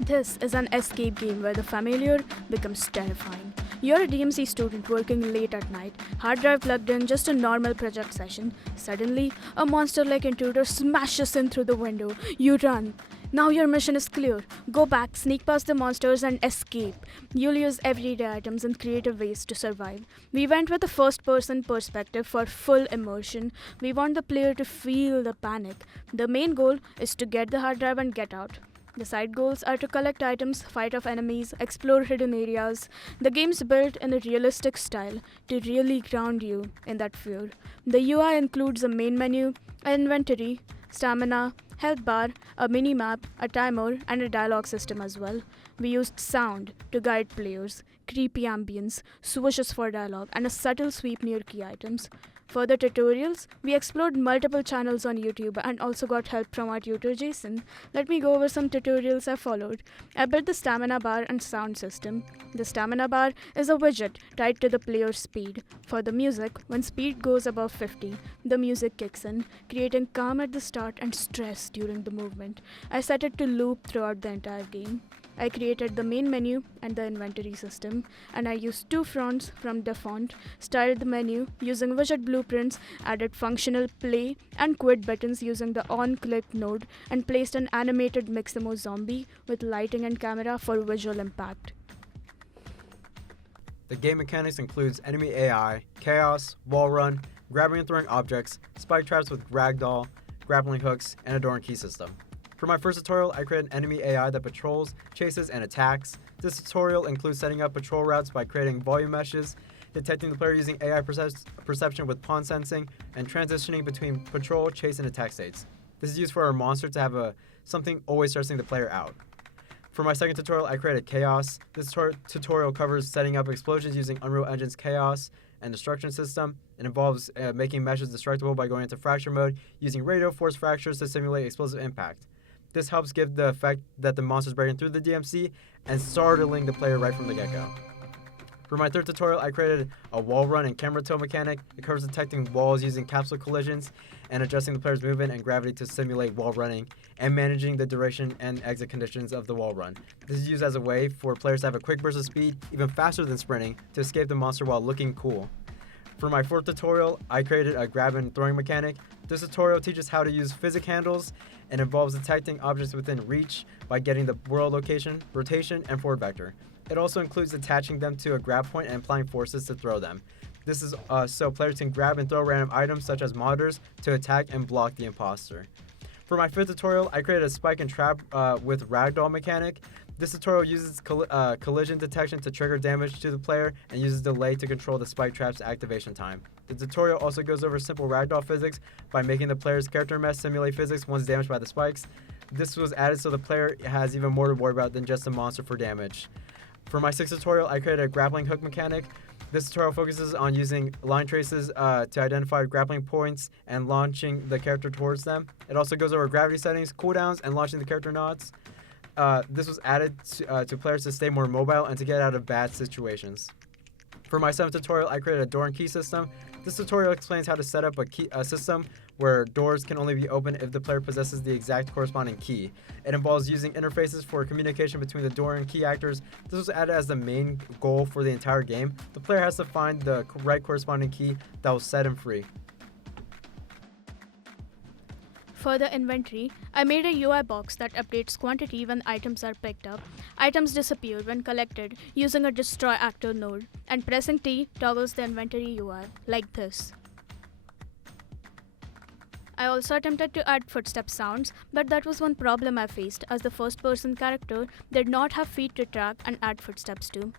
This is an escape game where the familiar becomes terrifying. You're a DMC student working late at night, hard drive plugged in, just a normal project session. Suddenly, a monster like intruder smashes in through the window. You run. Now your mission is clear. Go back, sneak past the monsters, and escape. You'll use everyday items and creative ways to survive. We went with a first person perspective for full immersion. We want the player to feel the panic. The main goal is to get the hard drive and get out. The side goals are to collect items, fight off enemies, explore hidden areas. The game's built in a realistic style to really ground you in that fear. The UI includes a main menu, an inventory, stamina, health bar, a mini-map, a timer, and a dialogue system as well. We used sound to guide players, creepy ambience, swooshes for dialogue, and a subtle sweep near key items. For the tutorials, we explored multiple channels on YouTube and also got help from our tutor Jason. Let me go over some tutorials I followed. I built the stamina bar and sound system. The stamina bar is a widget tied to the player's speed. For the music, when speed goes above 50, the music kicks in, creating calm at the start and stress during the movement. I set it to loop throughout the entire game. I created the main menu and the inventory system, and I used two fronts from Dafont, styled the menu using widget blueprints, added functional play and quit buttons using the on-click node, and placed an animated Mixamo zombie with lighting and camera for visual impact. The game mechanics includes enemy AI, chaos, wall run, grabbing and throwing objects, spike traps with ragdoll, grappling hooks, and a door and key system. For my first tutorial, I created an enemy AI that patrols, chases, and attacks. This tutorial includes setting up patrol routes by creating volume meshes, detecting the player using AI perception with pawn sensing, and transitioning between patrol, chase, and attack states. This is used for our monster to have something always stressing the player out. For my second tutorial, I created Chaos. This tutorial covers setting up explosions using Unreal Engine's Chaos and destruction system. It involves making meshes destructible by going into fracture mode, using radio force fractures to simulate explosive impact. This helps give the effect that the monster's breaking through the DMC and startling the player right from the get-go. For my third tutorial, I created a wall run and camera toe mechanic. It covers detecting walls using capsule collisions and adjusting the player's movement and gravity to simulate wall running and managing the duration and exit conditions of the wall run. This is used as a way for players to have a quick burst of speed, even faster than sprinting, to escape the monster while looking cool. For my fourth tutorial, I created a grab and throwing mechanic. This tutorial teaches how to use physic handles and involves detecting objects within reach by getting the world location, rotation, and forward vector. It also includes attaching them to a grab point and applying forces to throw them. This is so players can grab and throw random items such as monitors to attack and block the imposter. For my fifth tutorial, I created a spike and trap with ragdoll mechanic. This tutorial uses collision detection to trigger damage to the player and uses delay to control the spike trap's activation time. The tutorial also goes over simple ragdoll physics by making the player's character mesh simulate physics once damaged by the spikes. This was added so the player has even more to worry about than just a monster for damage. For my sixth tutorial, I created a grappling hook mechanic. This tutorial focuses on using line traces to identify grappling points and launching the character towards them. It also goes over gravity settings, cooldowns, and launching the character nods. This was added to players to stay more mobile and to get out of bad situations. For my seventh tutorial, I created a door and key system. This tutorial explains how to set up a system where doors can only be opened if the player possesses the exact corresponding key. It involves using interfaces for communication between the door and key actors. This was added as the main goal for the entire game. The player has to find the right corresponding key that will set him free. For the inventory, I made a UI box that updates quantity when items are picked up. Items disappear when collected using a destroy actor node, and pressing T toggles the inventory UI, like this. I also attempted to add footstep sounds, but that was one problem I faced as the first-person character did not have feet to track and add footsteps to.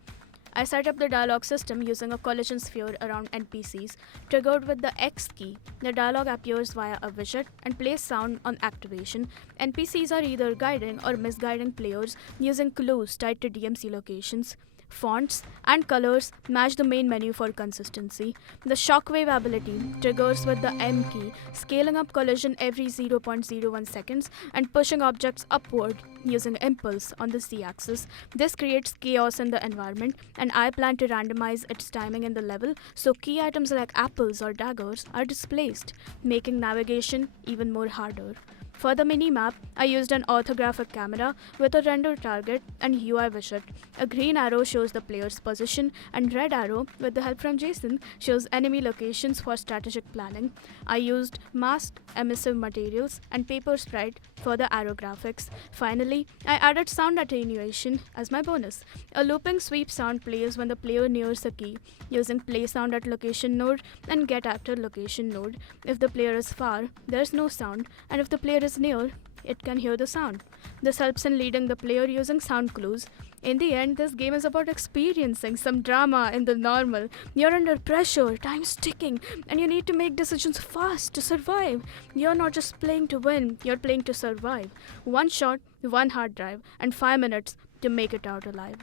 I set up the dialogue system using a collision sphere around NPCs, triggered with the X key. The dialogue appears via a widget and plays sound on activation. NPCs are either guiding or misguiding players using clues tied to DMC locations. Fonts and colors match the main menu for consistency. The shockwave ability triggers with the M key, scaling up collision every 0.01 seconds and pushing objects upward using impulse on the Z-axis. This creates chaos in the environment, and I plan to randomize its timing in the level so key items like apples or daggers are displaced, making navigation even more harder. For the mini-map, I used an orthographic camera with a render target and UI widget. A green arrow shows the player's position, and red arrow, with the help from Jason, shows enemy locations for strategic planning. I used masked emissive materials and paper sprite for the arrow graphics. Finally, I added sound attenuation as my bonus. A looping sweep sound plays when the player nears a key, using play sound at location node and get after location node. If the player is far, there's no sound, and if the player is near, it can hear the sound. This helps in leading the player using sound clues. In the end, this game is about experiencing some drama in the normal. You're under pressure, time's ticking, and you need to make decisions fast to survive. You're not just playing to win, you're playing to survive. One shot, one hard drive, and 5 minutes to make it out alive.